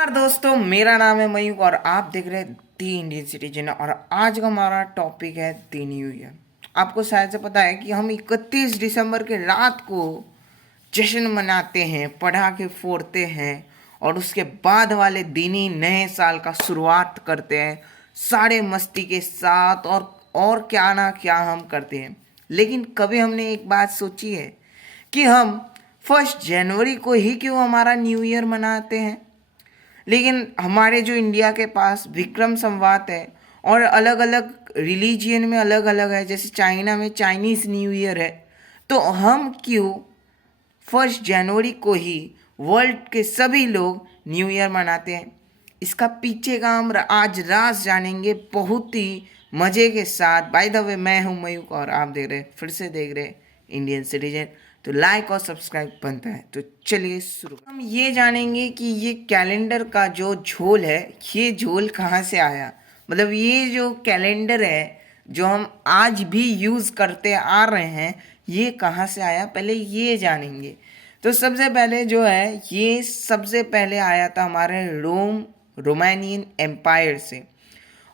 नमस्कार दोस्तों, मेरा नाम है मयूक और आप देख रहे हैं दी इंडियन सिटीजन। और आज का हमारा टॉपिक है दी न्यू ईयर। आपको शायद से पता है कि हम 31 दिसंबर के रात को जश्न मनाते हैं, पटाखे फोड़ते हैं और उसके बाद वाले दिन ही नए साल का शुरुआत करते हैं सारे मस्ती के साथ। और क्या ना क्या हम करते हैं। लेकिन कभी हमने एक बात सोची है कि हम 1 जनवरी को ही क्यों हमारा न्यू ईयर मनाते हैं। लेकिन हमारे जो इंडिया के पास विक्रम संवत है और अलग अलग रिलीजियन में अलग अलग है, जैसे चाइना में चाइनीज़ न्यू ईयर है, तो हम क्यों 1 जनवरी को ही वर्ल्ड के सभी लोग न्यू ईयर मनाते हैं। इसका पीछे का हम आज राज जानेंगे बहुत ही मज़े के साथ। बाय द वे, मैं हूं मयूक और आप फिर से देख रहे इंडियन सिटीजन। तो लाइक और सब्सक्राइब बनता है। तो चलिए शुरू। हम ये जानेंगे कि ये कैलेंडर का जो झोल है, ये झोल कहाँ से आया। मतलब ये जो कैलेंडर है जो हम आज भी यूज़ करते आ रहे हैं, ये कहाँ से आया, पहले ये जानेंगे। तो सबसे पहले जो है, ये सबसे पहले आया था हमारे रोमानियन एम्पायर से।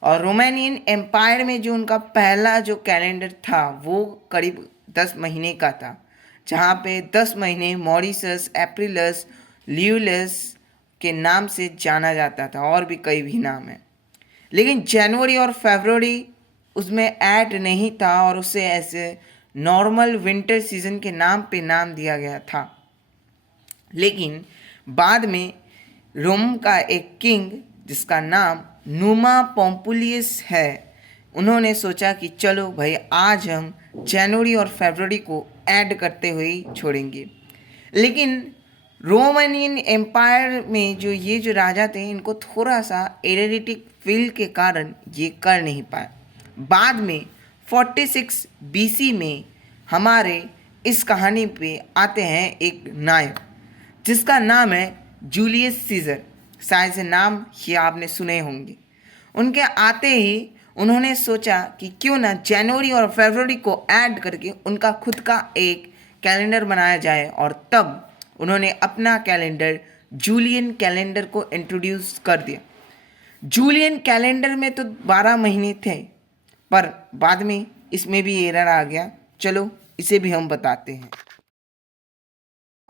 और रोमानियन एम्पायर में जो उनका पहला जो कैलेंडर था वो करीब 10 महीने का था, जहाँ पे 10 महीने मॉरिशस, एप्रिलस, ल्यूलस के नाम से जाना जाता था, और भी कई भी नाम हैं। लेकिन जनवरी और फरवरी उसमें ऐड नहीं था और उसे ऐसे नॉर्मल विंटर सीजन के नाम पे नाम दिया गया था। लेकिन बाद में रोम का एक किंग जिसका नाम नुमा पोम्पुलियस है, उन्होंने सोचा कि चलो भाई, आज हम जनवरी और फरवरी को ऐड करते हुए ही छोड़ेंगे। लेकिन रोमानियन एम्पायर में जो राजा थे, इनको थोड़ा सा एरेडिटिक फील के कारण ये कर नहीं पाए। बाद में 46 बीसी में हमारे इस कहानी पे आते हैं एक नायक जिसका नाम है जूलियस सीजर। शायद से नाम ही आपने सुने होंगे। उनके आते ही उन्होंने सोचा कि क्यों ना जनवरी और फरवरी को ऐड करके उनका खुद का एक कैलेंडर बनाया जाए, और तब उन्होंने अपना कैलेंडर जूलियन कैलेंडर को इंट्रोड्यूस कर दिया। जूलियन कैलेंडर में तो 12 महीने थे, पर बाद में इसमें भी एरर आ गया। चलो इसे भी हम बताते हैं।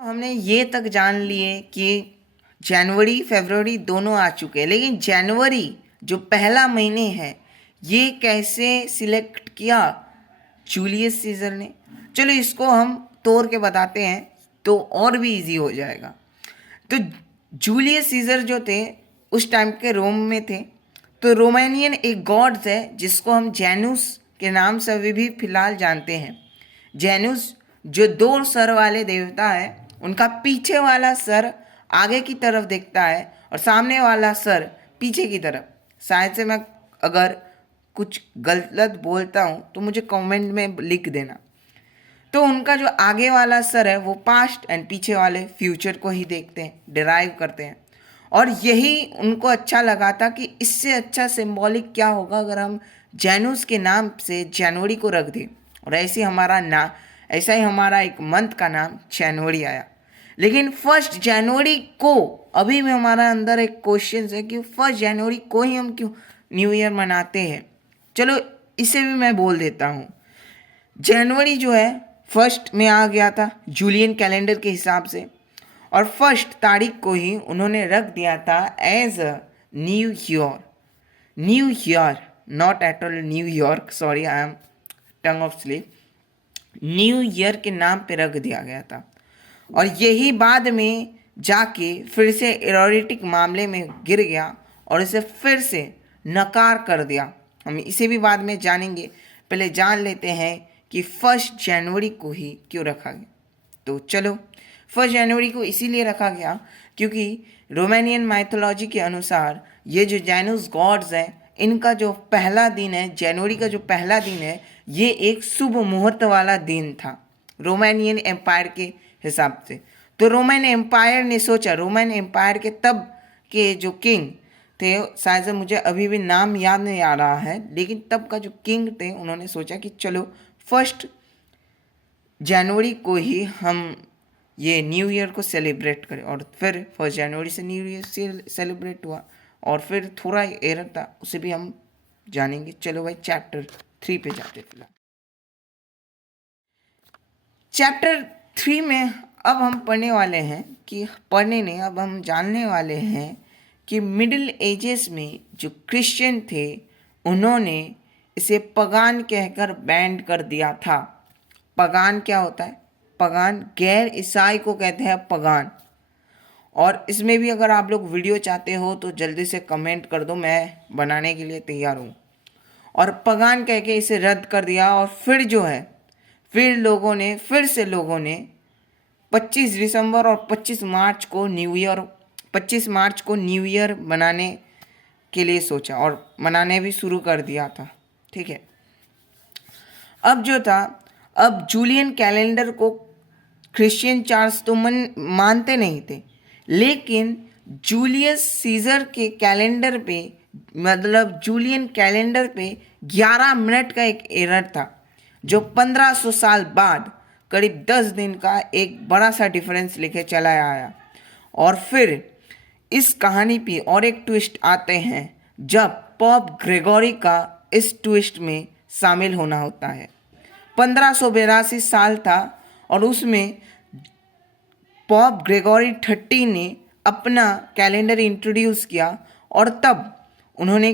हमने ये तक जान लिए कि जनवरी फरवरी दोनों आ चुके हैं, लेकिन जनवरी जो पहला महीने है, ये कैसे सिलेक्ट किया जूलियस सीजर ने। चलो इसको हम तोड़ के बताते हैं तो और भी इजी हो जाएगा। तो जूलियस सीजर जो थे उस टाइम के रोम में थे। तो रोमानियन एक गॉड्स है जिसको हम जैनुस के नाम से अभी भी फिलहाल जानते हैं। जैनुस जो 2 सर वाले देवता है, उनका पीछे वाला सर आगे की तरफ देखता है और सामने वाला सर पीछे की तरफ। शायद से मैं अगर कुछ गलत बोलता हूँ तो मुझे कमेंट में लिख देना। तो उनका जो आगे वाला सर है वो पास्ट एंड पीछे वाले फ्यूचर को ही देखते हैं, डिराइव करते हैं। और यही उनको अच्छा लगा था कि इससे अच्छा सिंबॉलिक क्या होगा अगर हम जैनुस के नाम से जनवरी को रख दें। और ऐसा ही हमारा एक मंथ का नाम जनवरी आया। लेकिन 1 जनवरी को अभी भी हमारा अंदर एक क्वेश्चन है कि 1 जनवरी को ही हम क्यों न्यू ईयर मनाते हैं। चलो इसे भी मैं बोल देता हूँ। जनवरी जो है फर्स्ट में आ गया था जूलियन कैलेंडर के हिसाब से, और 1 तारीख को ही उन्होंने रख दिया था as a new year, not at all New York, sorry, I am tongue of slip. New year के नाम पे रख दिया गया था। और यही बाद में जाके फिर से एरोरेटिक मामले में गिर गया और इसे फिर से नकार कर दिया। हम इसे भी बाद में जानेंगे। पहले जान लेते हैं कि 1 जनवरी को ही क्यों रखा गया। तो चलो, 1 जनवरी को इसीलिए रखा गया क्योंकि रोमानियन माइथोलॉजी के अनुसार ये जो जैनुस गॉड्स हैं, इनका जो पहला दिन है, जनवरी का जो पहला दिन है, ये एक शुभ मुहूर्त वाला दिन था रोमानियन एम्पायर के हिसाब से। तो रोमन एम्पायर ने सोचा, रोमन एम्पायर के तब के जो किंग थे, शायद से मुझे अभी भी नाम याद नहीं आ रहा है, लेकिन तब का जो किंग थे, उन्होंने सोचा कि चलो 1 जनवरी को ही हम ये न्यू ईयर को सेलिब्रेट करें। और फिर 1 जनवरी से न्यू ईयर सेलिब्रेट हुआ, और फिर थोड़ा एरर था उसे भी हम जानेंगे। चलो भाई चैप्टर 3 पे जाते फिलहाल। चैप्टर 3 में अब हम पढ़ने वाले हैं कि अब हम जानने वाले हैं कि मिडिल एजेस में जो क्रिश्चियन थे उन्होंने इसे पगान कहकर बैंड कर दिया था। पगान क्या होता है? पगान गैर ईसाई को कहते हैं पगान। और इसमें भी अगर आप लोग वीडियो चाहते हो तो जल्दी से कमेंट कर दो, मैं बनाने के लिए तैयार हूँ। और पगान कह के इसे रद्द कर दिया। और फिर जो है फिर लोगों ने 25 दिसंबर और 25 मार्च को न्यू ईयर मनाने के लिए सोचा और मनाने भी शुरू कर दिया था। ठीक है। अब जूलियन कैलेंडर को क्रिश्चियन चार्ल्स तो मानते नहीं थे, लेकिन जूलियस सीजर के कैलेंडर पे, मतलब जूलियन कैलेंडर पे 11 मिनट का एक एरर था, जो 1500 साल बाद करीब 10 दिन का एक बड़ा सा डिफरेंस लेके चला आया। और फिर इस कहानी पे और एक ट्विस्ट आते हैं जब पॉप ग्रेगोरी का इस ट्विस्ट में शामिल होना होता है। 1582 साल था और उसमें पॉप ग्रेगोरी 30 ने अपना कैलेंडर इंट्रोड्यूस किया, और तब उन्होंने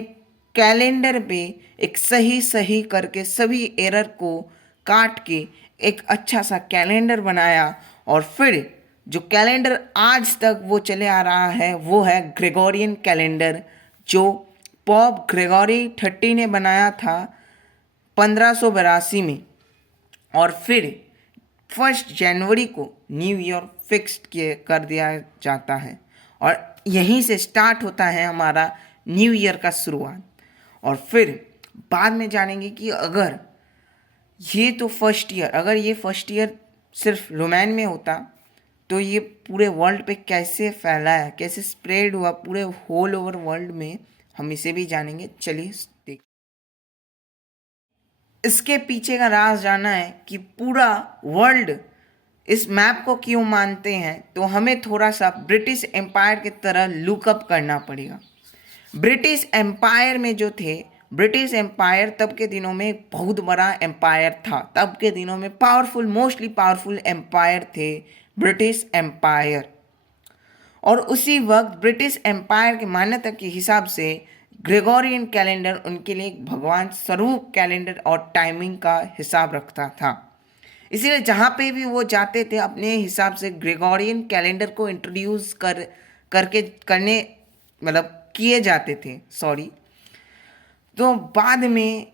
कैलेंडर पे एक सही करके सभी एरर को काट के एक अच्छा सा कैलेंडर बनाया। और फिर जो कैलेंडर आज तक वो चले आ रहा है वो है ग्रेगोरियन कैलेंडर, जो पॉप ग्रेगोरी 30 ने बनाया था 1582 में। और फिर 1 जनवरी को न्यू ईयर कर दिया जाता है, और यहीं से स्टार्ट होता है हमारा न्यू ईयर का शुरुआत। और फिर बाद में जानेंगे कि अगर ये फर्स्ट ईयर सिर्फ रोमैन में होता तो ये पूरे वर्ल्ड पे कैसे फैला है, कैसे स्प्रेड हुआ पूरे होल ओवर वर्ल्ड में, हम इसे भी जानेंगे। चलिए देख, इसके पीछे का राज जानना है कि पूरा वर्ल्ड इस मैप को क्यों मानते हैं, तो हमें थोड़ा सा ब्रिटिश एम्पायर की तरह लुकअप करना पड़ेगा। ब्रिटिश एम्पायर में जो थे, ब्रिटिश एम्पायर तब के दिनों में एक बहुत बड़ा एम्पायर था। तब के दिनों में मोस्टली पावरफुल एम्पायर थे ब्रिटिश एम्पायर। और उसी वक्त ब्रिटिश एम्पायर की मान्यता के हिसाब से ग्रेगोरियन कैलेंडर उनके लिए एक भगवान स्वरूप कैलेंडर और टाइमिंग का हिसाब रखता था। इसीलिए जहाँ पे भी वो जाते थे अपने हिसाब से ग्रेगोरियन कैलेंडर को इंट्रोड्यूस करने मतलब किए जाते थे। तो बाद में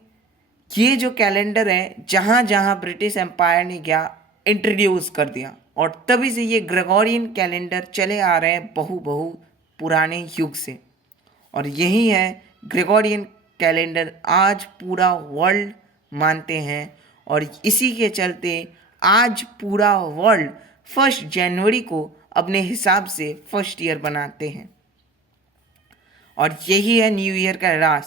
ये जो कैलेंडर है जहाँ जहाँ ब्रिटिश एम्पायर ने गया इंट्रोड्यूस कर दिया, और तभी से ये ग्रेगोरियन कैलेंडर चले आ रहे हैं बहु पुराने युग से। और यही है ग्रेगोरियन कैलेंडर आज पूरा वर्ल्ड मानते हैं, और इसी के चलते आज पूरा वर्ल्ड 1 जनवरी को अपने हिसाब से फर्स्ट ईयर बनाते हैं। और यही है न्यू ईयर का राज।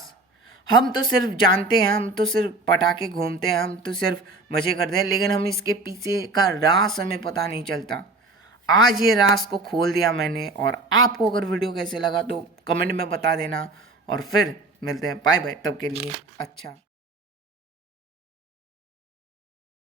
हम तो सिर्फ जानते हैं, हम तो सिर्फ पटाखे घूमते हैं, हम तो सिर्फ मज़े करते हैं, लेकिन हम इसके पीछे का राज हमें पता नहीं चलता। आज ये राज को खोल दिया मैंने। और आपको अगर वीडियो कैसे लगा तो कमेंट में बता देना, और फिर मिलते हैं। बाय बाय, तब के लिए अच्छा।